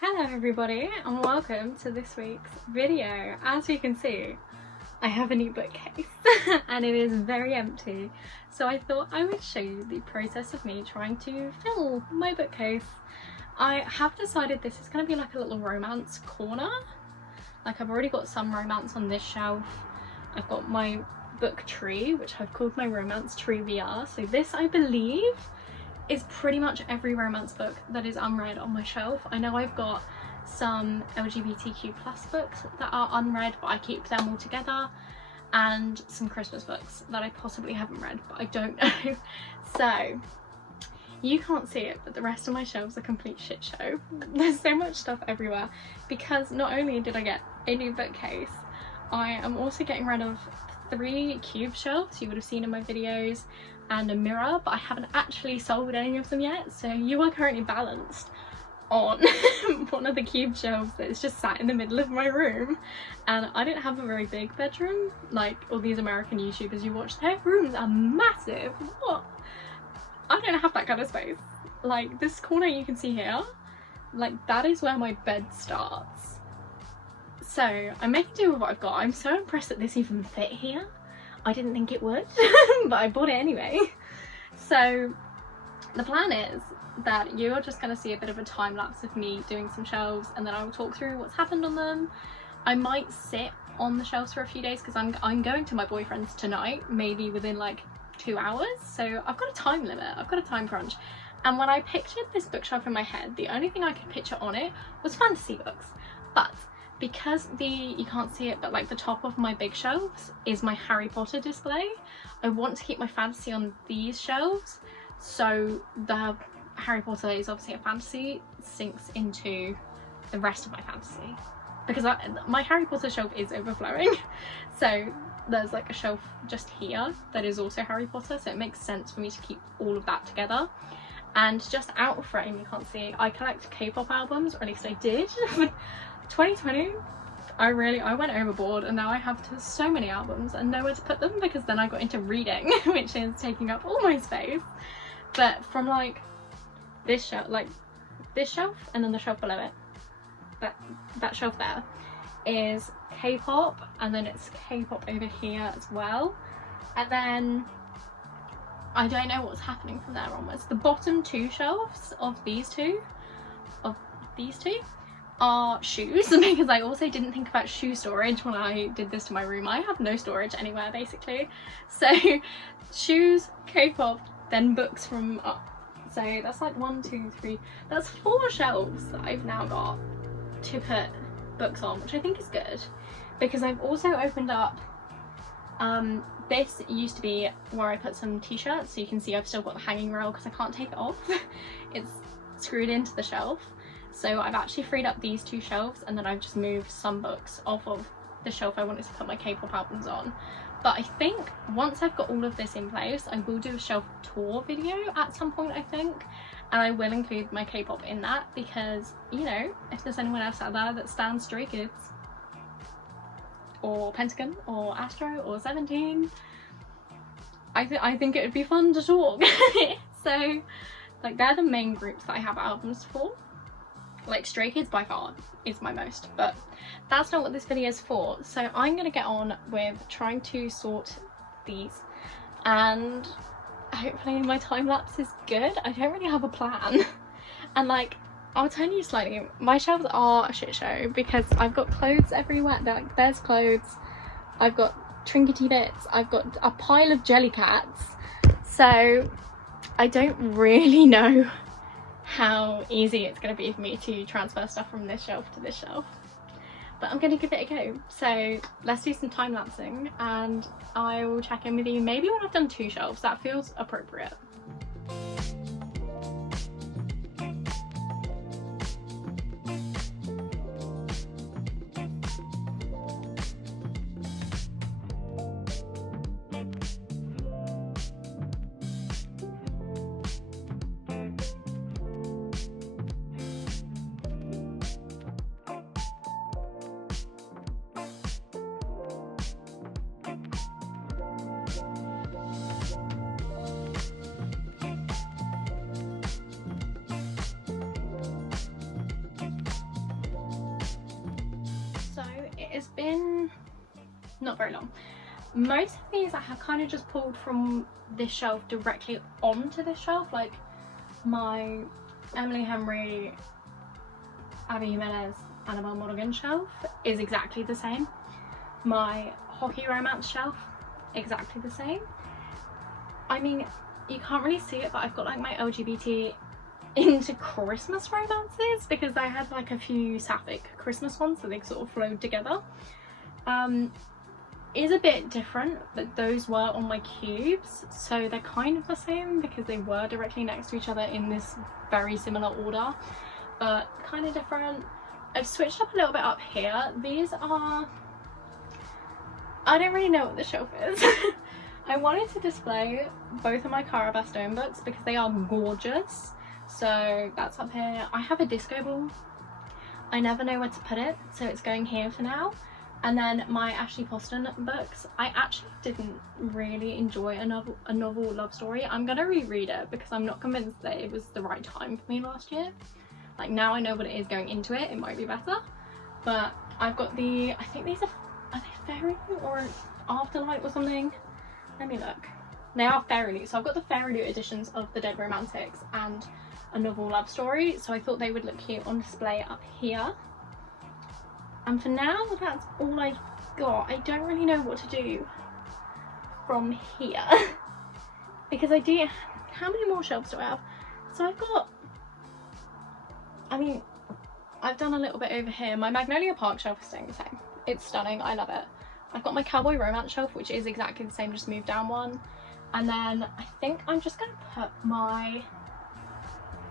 Hello everybody and welcome to this week's video. As you can see, I have a new bookcase and it is very empty. So I thought I would show you the process of me trying to fill my bookcase. I have decided this is going to be like a little romance corner. Like I've already got some romance on this shelf. I've got my book tree, which I've called my romance tree VR. So this, I believe, is pretty much every romance book that is unread on my shelf. I know I've got some LGBTQ+ books that are unread, but I keep them all together, and some Christmas books that I possibly haven't read, but I don't know. So you can't see it, but the rest of my shelves are a complete shit show. There's so much stuff everywhere because not only did I get a new bookcase, I am also getting rid of 3 cube shelves you would have seen in my videos and a mirror, but I haven't actually sold any of them yet, so you are currently balanced on one of the cube shelves that is just sat in the middle of my room. And I don't have a very big bedroom like all these American YouTubers you watch. Their rooms are massive. What? I don't have that kind of space. Like this corner you can see here, like that is where my bed starts. So I'm making do with what I've got. I'm so impressed that this even fit here. I didn't think it would, but I bought it anyway. So the plan is that you're just going to see a bit of a time lapse of me doing some shelves, and then I will talk through what's happened on them. I might sit on the shelves for a few days because I'm going to my boyfriend's tonight, maybe within like 2 hours. So I've got a time limit, I've got a time crunch. And when I pictured this bookshelf in my head, the only thing I could picture on it was fantasy books. But because you can't see it, but like the top of my big shelves is my Harry Potter display, I want to keep my fantasy on these shelves, so the Harry Potter is obviously a fantasy, sinks into the rest of my fantasy, because my Harry Potter shelf is overflowing. So there's like a shelf just here that is also Harry Potter, so it makes sense for me to keep all of that together. And just out of frame, you can't see, I collect K-pop albums, or at least I did. 2020 I went overboard, and now I have so many albums and nowhere to put them, because then I got into reading, which is taking up all my space. But from like this shelf, and then the shelf below it, that shelf there is K-pop, and then it's K-pop over here as well, and then I don't know what's happening from there onwards. The bottom 2 shelves of these two are shoes, because I also didn't think about shoe storage when I did this to my room. I have no storage anywhere basically. So shoes, K-pop, then books from up. So that's like 1, 2, 3, that's 4 shelves that I've now got to put books on, which I think is good, because I've also opened up this used to be where I put some t-shirts, so you can see I've still got the hanging rail because I can't take it off. It's screwed into the shelf. So I've actually freed up these 2 shelves, and then I've just moved some books off of the shelf I wanted to put my K-pop albums on. But I think once I've got all of this in place, I will do a shelf tour video at some point, I think, and I will include my K-pop in that, because, you know, if there's anyone else out there that stands Stray Kids or Pentagon or Astro or 17, I think it would be fun to talk. So like they're the main groups that I have albums for. Like Stray Kids by far is my most, but that's not what this video is for. So I'm gonna get on with trying to sort these, and hopefully my time lapse is good. I don't really have a plan. And like, I'll tell you slightly, my shelves are a shit show because I've got clothes everywhere. Like there's clothes, I've got trinkety bits, I've got a pile of jelly cats. So I don't really know how easy it's going to be for me to transfer stuff from this shelf to this shelf, but I'm going to give it a go. So let's do some time lapsing, and I will check in with you maybe when I've done 2 shelves. That feels appropriate. it's been not very long. Most of these I have kind of just pulled from this shelf directly onto this shelf, like my Emily Henry, Abby Jimenez, Annabelle Monaghan shelf is exactly the same. My hockey romance shelf, exactly the same. I mean, you can't really see it, but I've got like my LGBT into Christmas romances because I had like a few sapphic Christmas ones, so they sort of flowed together. Is a bit different, but those were on my cubes, so they're kind of the same because they were directly next to each other in this very similar order, but kind of different. I've switched up a little bit up here. These are, I don't really know what the shelf is. I wanted to display both of my Cara Bastone books because they are gorgeous, so that's up here. I have a disco ball. I never know where to put it, so it's going here for now. And then my Ashley Poston books, I actually didn't really enjoy a novel love story. I'm gonna reread it because I'm not convinced that it was the right time for me last year. Like, now I know what it is going into it, it might be better. But I've got the, I think these are they Fairy Loot or Afterlight or something? Let me look. They are Fairy Loot. So I've got the Fairy Loot editions of The Dead Romantics and a novel love story. So I thought they would look cute on display up here. And for now, that's all I got. I don't really know what to do from here because I do, how many more shelves do I have? So I've got, I mean, I've done a little bit over here. My Magnolia Park shelf is staying the same. It's stunning, I love it. I've got my Cowboy Romance shelf, which is exactly the same, just moved down one. And then I think I'm just gonna put my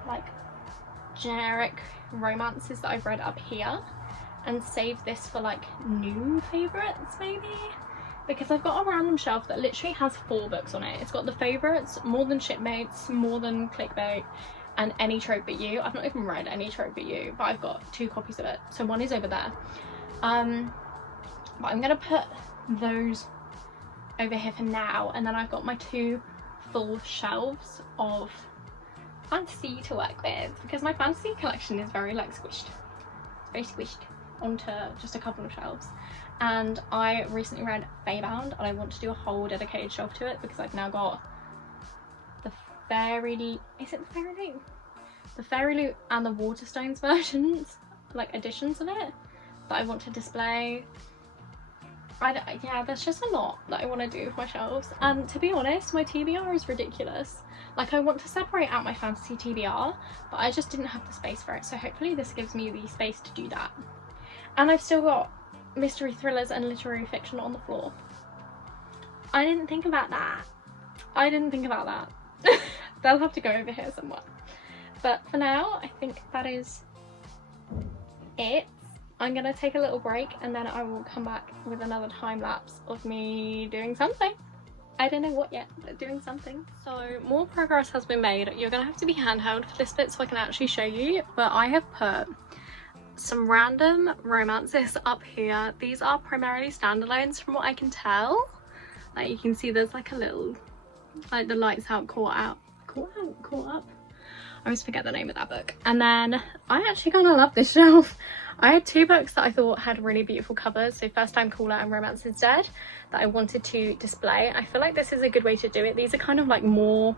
like generic romances that I've read up here and save this for like new favourites maybe, because I've got a random shelf that literally has 4 books on it. It's got the favourites, More Than Shipmates, More Than Clickbait, and Any Trope But You. I've not even read Any Trope But You, but I've got 2 copies of it, so one is over there. But I'm gonna put those over here for now, and then I've got my 2 full shelves of fantasy to work with because my fantasy collection is very like squished. It's very squished onto just a couple of shelves, and I recently read Feybound and I want to do a whole dedicated shelf to it because I've now got the Fairy Loot, is it the Fairy Loot? The Fairy Loot and the Waterstones versions, like editions of it, that I want to display. Yeah, there's just a lot that I want to do with my shelves, and to be honest, my TBR is ridiculous. Like, I want to separate out my fantasy TBR, but I just didn't have the space for it, so hopefully this gives me the space to do that. And I've still got mystery thrillers and literary fiction on the floor. I didn't think about that. I didn't think about that. They'll have to go over here somewhere. But for now, I think that is it. I'm gonna take a little break and then I will come back with another time lapse of me doing something. I don't know what yet, but doing something. So more progress has been made. You're gonna have to be handheld for this bit so I can actually show you, but I have put some random romances up here. These are primarily standalones from what I can tell. Like, you can see there's like a little, like the Lights Out Caught Up. I always forget the name of that book. And then I actually kind of love this shelf. I had 2 books that I thought had really beautiful covers, so First Time Caller and Romance is Dead, that I wanted to display. I feel like this is a good way to do it. These are kind of like more,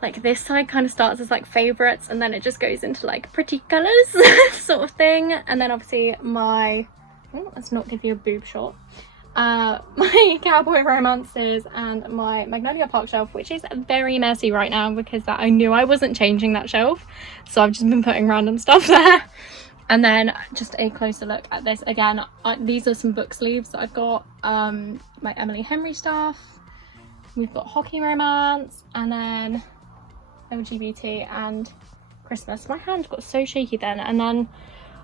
like this side kind of starts as like favourites and then it just goes into like pretty colours sort of thing. And then obviously my, oh, let's not give you a boob shot, my Cowboy Romances and my Magnolia Park shelf, which is very messy right now because I knew I wasn't changing that shelf, so I've just been putting random stuff there. And then just a closer look at this again. These are some book sleeves that I've got. My Emily Henry stuff. We've got hockey romance, and then LGBT and Christmas. My hand got so shaky then. And then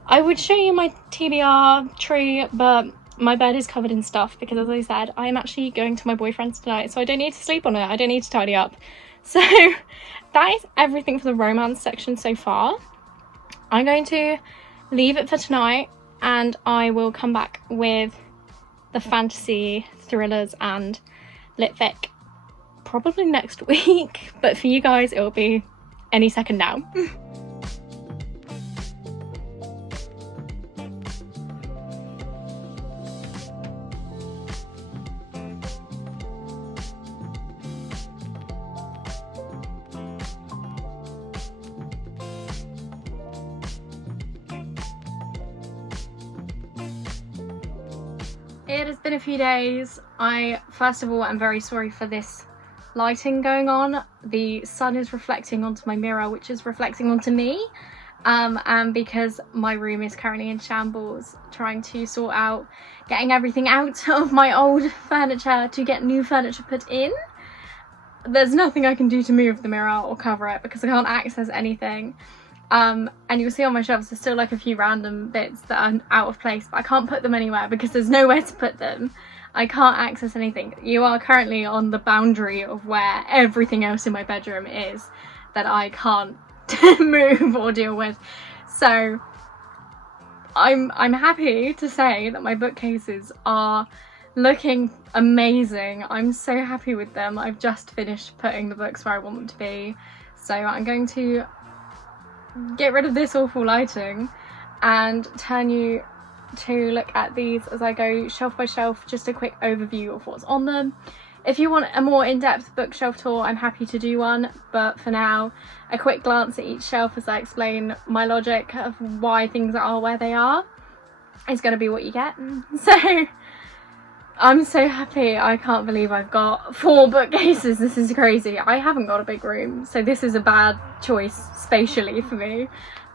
I would show you my TBR tree, but my bed is covered in stuff because, as I said, I am actually going to my boyfriend's tonight, so I don't need to sleep on it. I don't need to tidy up. So that is everything for the romance section so far. I'm going to leave it for tonight and I will come back with the fantasy thrillers and litfic probably next week, but for you guys it will be any second now. It has been a few days. First of all, I'm very sorry for this lighting going on. The sun is reflecting onto my mirror, which is reflecting onto me. And because my room is currently in shambles, trying to sort out getting everything out of my old furniture to get new furniture put in. There's nothing I can do to move the mirror or cover it because I can't access anything. And you'll see on my shelves there's still like a few random bits that are out of place, but I can't put them anywhere because there's nowhere to put them. I can't access anything. You are currently on the boundary of where everything else in my bedroom is that I can't move or deal with. So I'm happy to say that my bookcases are looking amazing. I'm so happy with them. I've just finished putting the books where I want them to be. So I'm going to get rid of this awful lighting and turn you to look at these as I go shelf by shelf, just a quick overview of what's on them. If you want a more in-depth bookshelf tour, I'm happy to do one, but for now, a quick glance at each shelf as I explain my logic of why things are where they are is going to be what you get. So I'm so happy. I can't believe I've got 4 bookcases. This is crazy. I haven't got a big room, so this is a bad choice spatially for me,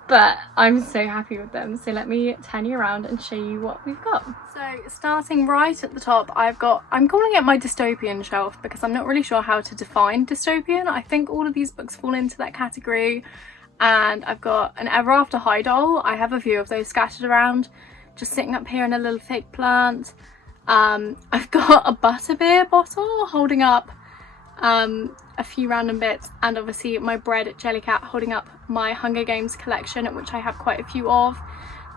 but I'm so happy with them. So let me turn you around and show you what we've got. So starting right at the top, I'm calling it my dystopian shelf because I'm not really sure how to define dystopian. I think all of these books fall into that category, and I've got an Ever After High doll. I have a few of those scattered around, just sitting up here in a little fake plant. I've got a butterbeer bottle holding up a few random bits, and obviously my bread jelly cat holding up my Hunger Games collection, which I have quite a few of.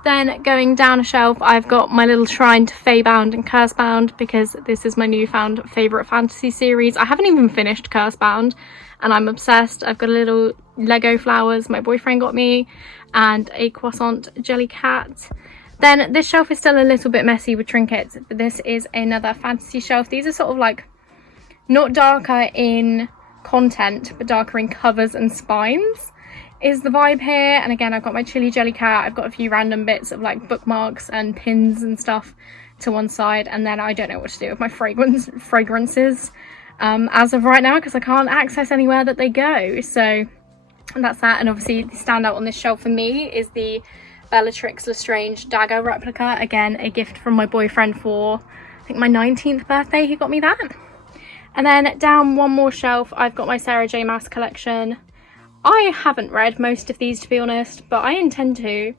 Then going down a shelf, I've got my little shrine to Feybound and Cursebound because this is my newfound favourite fantasy series. I haven't even finished Cursebound and I'm obsessed. I've got a little Lego flowers my boyfriend got me and a croissant jelly cat. Then this shelf is still a little bit messy with trinkets, but this is another fantasy shelf. These are sort of like not darker in content, but darker in covers and spines is the vibe here. And again, I've got my chili jelly cat. I've got a few random bits of like bookmarks and pins and stuff to one side. And then I don't know what to do with my fragrances as of right now because I can't access anywhere that they go. So that's that. And obviously the standout on this shelf for me is the Bellatrix Lestrange dagger replica. Again, a gift from my boyfriend for I think my 19th birthday. He got me that. And then down one more shelf, I've got my Sarah J Maas collection. I haven't read most of these, to be honest, but I intend to.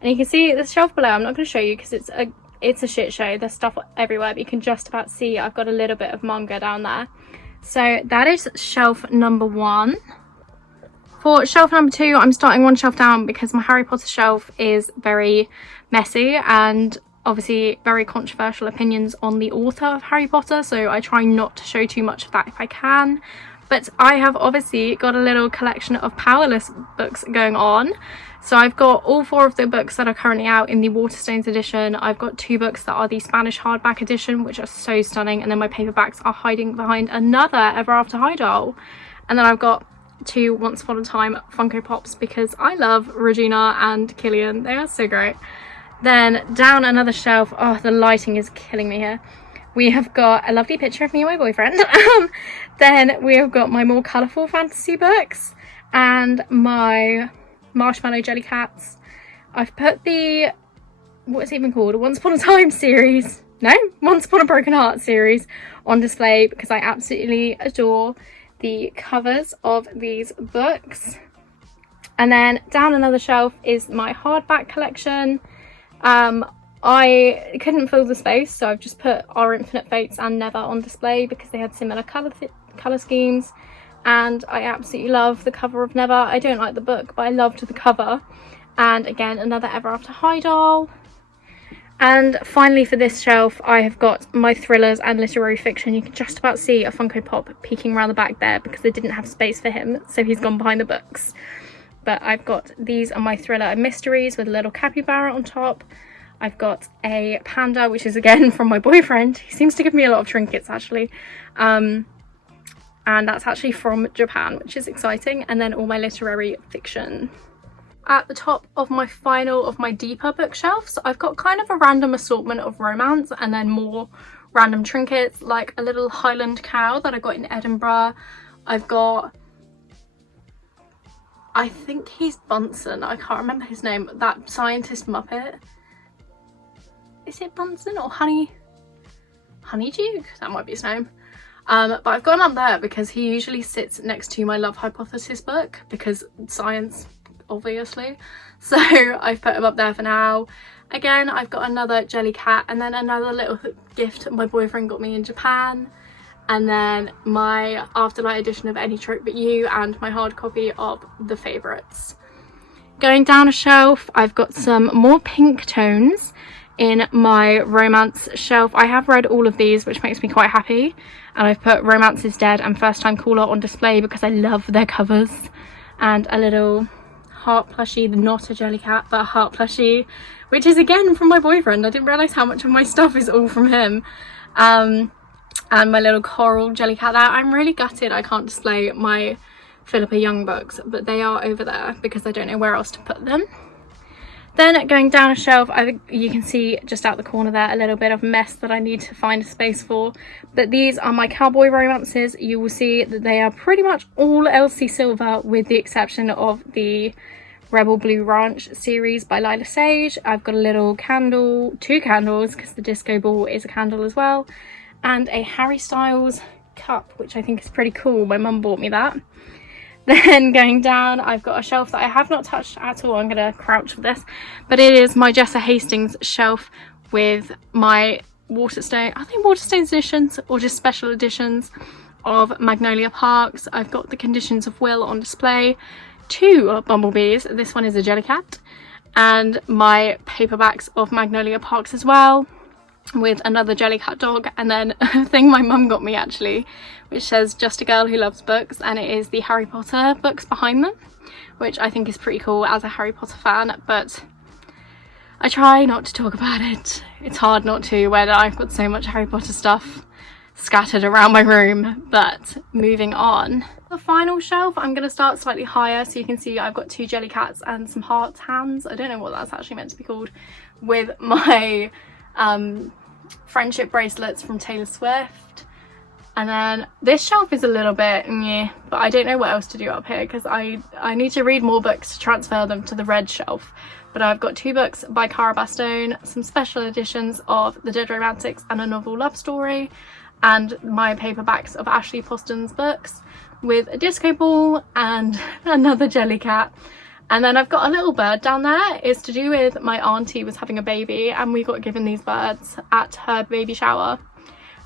And you can see the shelf below. I'm not going to show you because it's a shit show. There's stuff everywhere, but you can just about see I've got a little bit of manga down there. So that is shelf number 1. For shelf number 2, I'm starting one shelf down because my Harry Potter shelf is very messy and obviously very controversial opinions on the author of Harry Potter, so I try not to show too much of that if I can. But I have obviously got a little collection of Powerless books going on. So I've got all 4 of the books that are currently out in the Waterstones edition. I've got 2 books that are the Spanish hardback edition, which are so stunning, and then my paperbacks are hiding behind another Ever After High doll. And then I've got 2 Once Upon a Time Funko Pops because I love Regina and Killian. They are so great. Then down another shelf, oh, the lighting is killing me here. We have got a lovely picture of me and my boyfriend. Then we have got my more colourful fantasy books and my Marshmallow Jelly Cats. I've put the, what's it even called? A Once Upon a Time series. No, Once Upon a Broken Heart series on display because I absolutely adore the covers of these books. And then down another shelf is my hardback collection. I couldn't fill the space, so I've just put Our Infinite Fates and Never on display because they had similar colour schemes, and I absolutely love the cover of Never. I don't like the book, but I loved the cover. And again, another Ever After High doll. And finally for this shelf, I have got my thrillers and literary fiction. You can just about see a Funko Pop peeking around the back there because they didn't have space for him, so he's gone behind the books. But I've got these are my thriller and mysteries with a little capybara on top. I've got a panda, which is again from my boyfriend. He seems to give me a lot of trinkets actually. And that's actually from Japan, which is exciting. And then all my literary fiction. at the top of my final of my deeper bookshelf. So I've got kind of a random assortment of romance and then more random trinkets, like a little Highland cow that I got in Edinburgh. I've got, I think he's Bunsen, I can't remember his name, that scientist Muppet. Is it Bunsen or Honeydew? That might be his name. But I've got him up there because he usually sits next to my Love Hypothesis book, because science, obviously. So I've put him up there for now. Again, I've got another Jellycat, and then another little gift my boyfriend got me in Japan, and then my Afterlight edition of Any Trope But You, and my hard copy of The Favourites. Going down a shelf, I've got some more pink tones in my romance shelf. I have read all of these, which makes me quite happy, and I've put Romance is Dead and First Time Caller on display because I love their covers. And a little heart plushie, not a Jellycat but a heart plushie, which is again from my boyfriend. I didn't realise how much of my stuff is all from him. And my little coral Jellycat there. I'm really gutted I can't display my Philippa Young books, but they are over there because I don't know where else to put them. Then going down a shelf, you can see just out the corner there a little bit of mess that I need to find a space for. But these are my cowboy romances. You will see that they are pretty much all Elsie Silver, with the exception of the Rebel Blue Ranch series by Lila Sage. I've got a little candle, 2 candles, because the disco ball is a candle as well, and a Harry Styles cup, which I think is pretty cool. My mum bought me that. Then going down, I've got a shelf that I have not touched at all. I'm going to crouch for this, but it is my Jessa Hastings shelf with my Waterstone, I think Waterstones editions or just special editions of Magnolia Parks. I've got the Conditions of Will on display, 2 bumblebees, this one is a Jellycat, and my paperbacks of Magnolia Parks as well, with another Jellycat dog, and then a thing my mum got me actually, which says Just a Girl Who Loves Books, and it is the Harry Potter books behind them, which I think is pretty cool as a Harry Potter fan, but I try not to talk about it. It's hard not to when I've got so much Harry Potter stuff scattered around my room. But moving on. The final shelf, I'm going to start slightly higher, so you can see I've got 2 Jellycats and some heart hands. I don't know what that's actually meant to be called, with my friendship bracelets from Taylor Swift. And then this shelf is a little bit meh, but I don't know what else to do up here because I need to read more books to transfer them to the red shelf. But I've got 2 books by Cara Bastone, some special editions of The Dead Romantics and A Novel Love Story, and my paperbacks of Ashley Poston's books, with a disco ball and another Jellycat. And then I've got a little bird down there. It's to do with my auntie was having a baby and we got given these birds at her baby shower.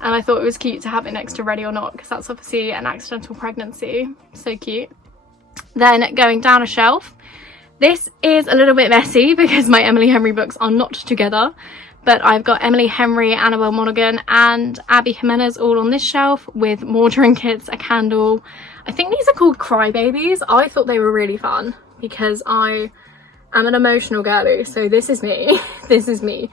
And I thought it was cute to have it next to Ready or Not, because that's obviously an accidental pregnancy. So cute. Then going down a shelf. This is a little bit messy because my Emily Henry books are not together. But I've got Emily Henry, Annabelle Monaghan and Abby Jimenez all on this shelf, with more trinkets, a candle. I think these are called Crybabies. I thought they were really fun because I am an emotional girly. So this is me. This is me.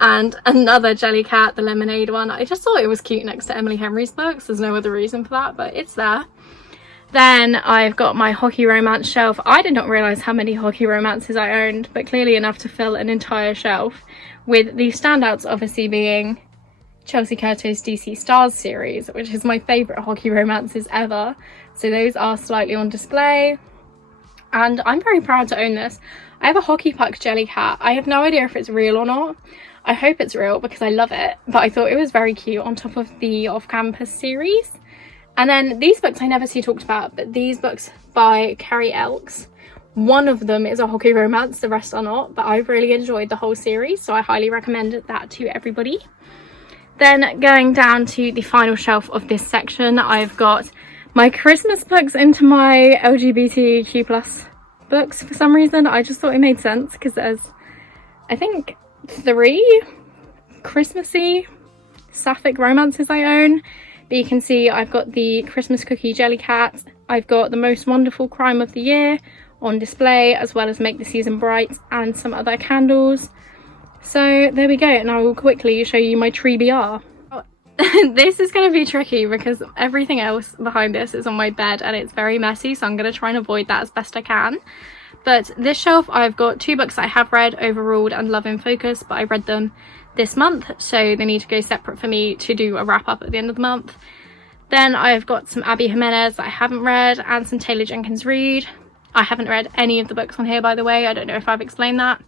And another Jellycat, the lemonade one. I just thought it was cute next to Emily Henry's books. There's no other reason for that, but it's there. Then I've got my hockey romance shelf. I did not realise how many hockey romances I owned, but clearly enough to fill an entire shelf, with the standouts obviously being Chelsea Curtis DC Stars series, which is my favourite hockey romances ever. So those are slightly on display. And I'm very proud to own this. I have a hockey puck Jellycat. I have no idea if it's real or not. I hope it's real because I love it, but I thought it was very cute on top of the Off-Campus series. And then these books I never see talked about, but these books by Carrie Elks, one of them is a hockey romance, the rest are not, but I've really enjoyed the whole series, so I highly recommend that to everybody. Then going down to the final shelf of this section, I've got my Christmas books into my LGBTQ+ books for some reason. I just thought it made sense because there's, I think, 3 Christmassy sapphic romances I own. But you can see I've got the Christmas Cookie Jellycat, I've got The Most Wonderful Crime of the Year on display, as well as Make the Season Bright and some other candles. So there we go, and I will quickly show you my tree BR. This is going to be tricky because everything else behind this is on my bed and it's very messy, so I'm going to try and avoid that as best I can. But this shelf, I've got 2 books that I have read, Overruled and Love in Focus, but I read them this month, so they need to go separate for me to do a wrap up at the end of the month. Then I've got some Abby Jimenez that I haven't read and some Taylor Jenkins Reid. I haven't read any of the books on here, by the way. I don't know if I've explained that.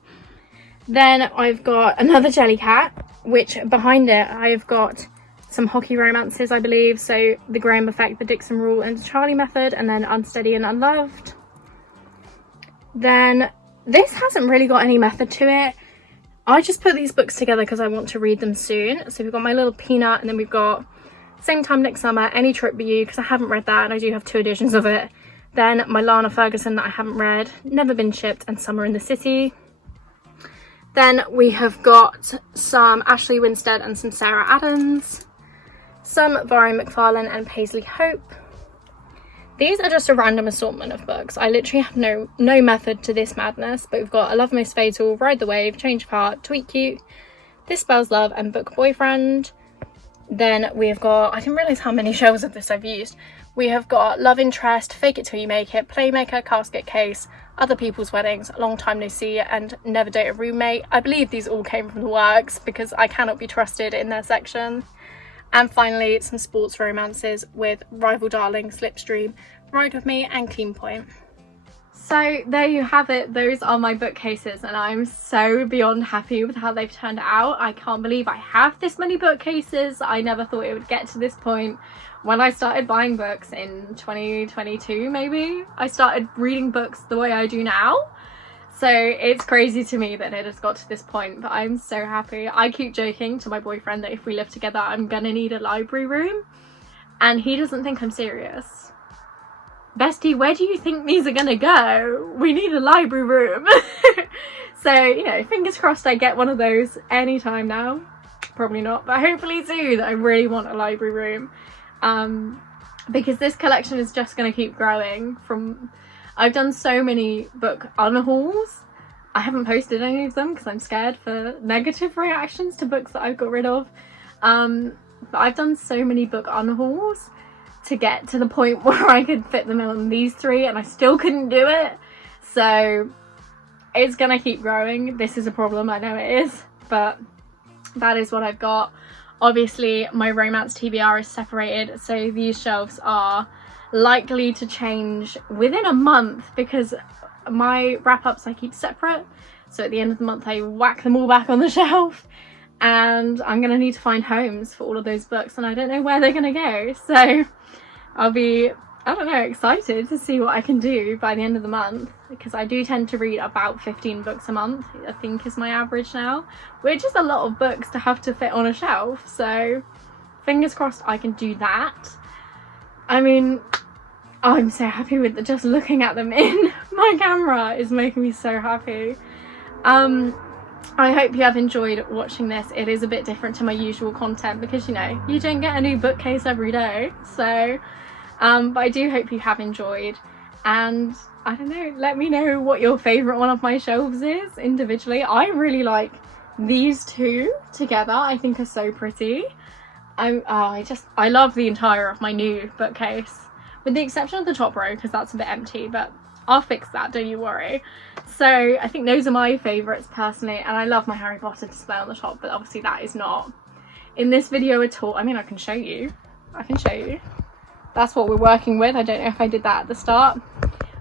Then I've got another Jellycat, which behind it I've got some hockey romances, I believe. So The Graham Effect, The Dixon Rule and The Charlie Method, and then Unsteady and Unloved. Then this hasn't really got any method to it. I just put these books together because I want to read them soon. So we've got My Little Peanut, and then we've got Same Time Next Summer, Any Trip But You, because I haven't read that and I do have 2 editions of it. Then my Lana Ferguson that I haven't read, Never Been Shipped, and Summer in the City. Then we have got some Ashley Winstead and some Sarah Adams. Some Vari McFarlane and Paisley Hope. These are just a random assortment of books. I literally have no method to this madness, but we've got A Love Most Fatal, Ride the Wave, Change of Heart, Tweet Cute, This Spells Love, and Book Boyfriend. Then we've got, I didn't realise how many shelves of this I've used. We have got Love Interest, Fake It Till You Make It, Playmaker, Casket Case, Other People's Weddings, Long Time No See, and Never Date a Roommate. I believe these all came from the works because I cannot be trusted in their section. And finally, some sports romances with Rival Darling, Slipstream, Ride With Me, and Clean Point. So there you have it. Those are my bookcases, and I'm so beyond happy with how they've turned out. I can't believe I have this many bookcases. I never thought it would get to this point. When I started buying books in 2022, maybe, I started reading books the way I do now. So it's crazy to me that it has got to this point, but I'm so happy. I keep joking to my boyfriend that if we live together, I'm gonna need a library room, and he doesn't think I'm serious. Bestie, where do you think these are gonna go? We need a library room. So, you know, fingers crossed I get one of those anytime now. Probably not, but hopefully soon. I really want a library room. Because this collection is just going to keep growing. I've done so many book unhauls. I haven't posted any of them because I'm scared for negative reactions to books that I've got rid of. But I've done so many book unhauls to get to the point where I could fit them in on these 3, and I still couldn't do it. So it's going to keep growing. This is a problem, I know it is, but that is what I've got. Obviously my romance TBR is separated, so these shelves are likely to change within a month because my wrap-ups I keep separate. So at the end of the month I whack them all back on the shelf, and I'm gonna need to find homes for all of those books, and I don't know where they're gonna go. So I'll be, I don't know, excited to see what I can do by the end of the month, because I do tend to read about 15 books a month, I think is my average now, which is a lot of books to have to fit on a shelf. So fingers crossed I can do that. I mean, I'm so happy with just looking at them in my camera is making me so happy. I hope you have enjoyed watching this. It is a bit different to my usual content because, you know, you don't get a new bookcase every day. So but I do hope you have enjoyed, and I don't know, let me know what your favourite one of my shelves is individually. I really like these 2 together. I think are so pretty. I love the entire of my new bookcase, with the exception of the top row because that's a bit empty, but I'll fix that, don't you worry. So I think those are my favourites personally, and I love my Harry Potter display on the top, but obviously that is not in this video at all. I mean, I can show you. That's what we're working with. I don't know if I did that at the start.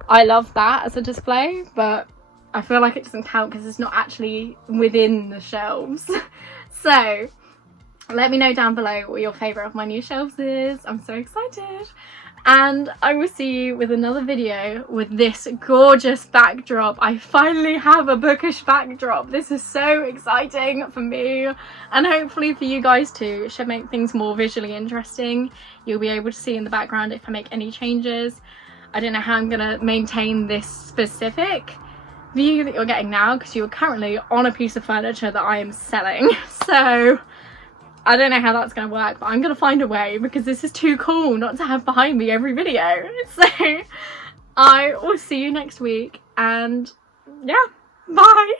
I love that as a display, but I feel like it doesn't count because it's not actually within the shelves. So let me know down below what your favourite of my new shelves is. I'm so excited. And I will see you with another video with this gorgeous backdrop. I finally have a bookish backdrop. This is so exciting for me, and hopefully for you guys too. It should make things more visually interesting. You'll be able to see in the background if I make any changes. I don't know how I'm gonna maintain this specific view that you're getting now because you're currently on a piece of furniture that I am selling. So I don't know how that's going to work, but I'm going to find a way because this is too cool not to have behind me every video. So I will see you next week, and yeah, bye.